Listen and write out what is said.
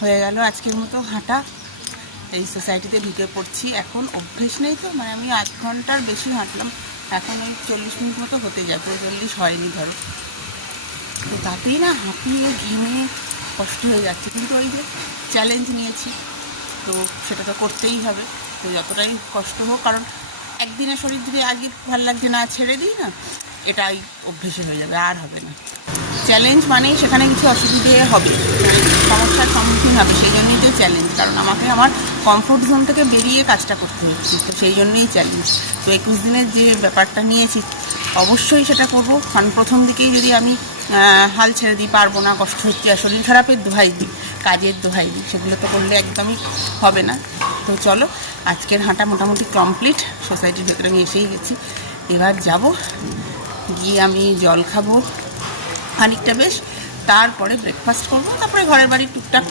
হয়ে গেল আজকের মতো হাঁটা। এই সোসাইটিতে ঢুকে পড়ছি। এখন অভ্যেস নেই তো, মানে আমি 1 ঘন্টার বেশি হাঁটলাম, এখন ওই 40 মিনিট মতো হতে যায়, 40 হয়নি ধরো। তো তাতেই না হাঁপিয়ে ঘেমে কষ্ট হয়ে যাচ্ছে, কিন্তু ওই যে চ্যালেঞ্জ নিয়েছি তো সেটা তো করতেই হবে। তো যতটাই কষ্ট হোক, কারণ একদিনের শরীর যদি আজকে ভালো লাগছে না, ছেড়ে দিই না, এটাই অভ্যেসে হয়ে যাবে, আর হবে না। চ্যালেঞ্জ মানেই সেখানে কিছু অসুবিধে হবে, মানে সমস্যার সম্মুখীন হবে, সেই জন্যই তো চ্যালেঞ্জ। কারণ আমাকে আমার কমফোর্ট জোন থেকে বেরিয়ে কাজটা করতে হচ্ছে, তো সেই জন্যই চ্যালেঞ্জ। তো 21 দিনের যে ব্যাপারটা নিয়েছি, অবশ্যই সেটা করবো। কারণ প্রথম দিকেই যদি আমি হাল ছেড়ে দিই, পারবো না, কষ্ট হচ্ছে, আর শরীর খারাপের দোহাই দিই, কাজের দোহাই দিই, সেগুলো তো করলে একদমই হবে না। তো চলো, আজকের হাঁটা মোটামুটি কমপ্লিট। সোসাইটির ভেতরে আমি এসেই গেছি, এবার যাব, গিয়ে আমি জল খাবো খানিকটা বেশ, তারপরে ব্রেকফাস্ট করবো, তারপরে ঘরের বাড়ির টুকটাক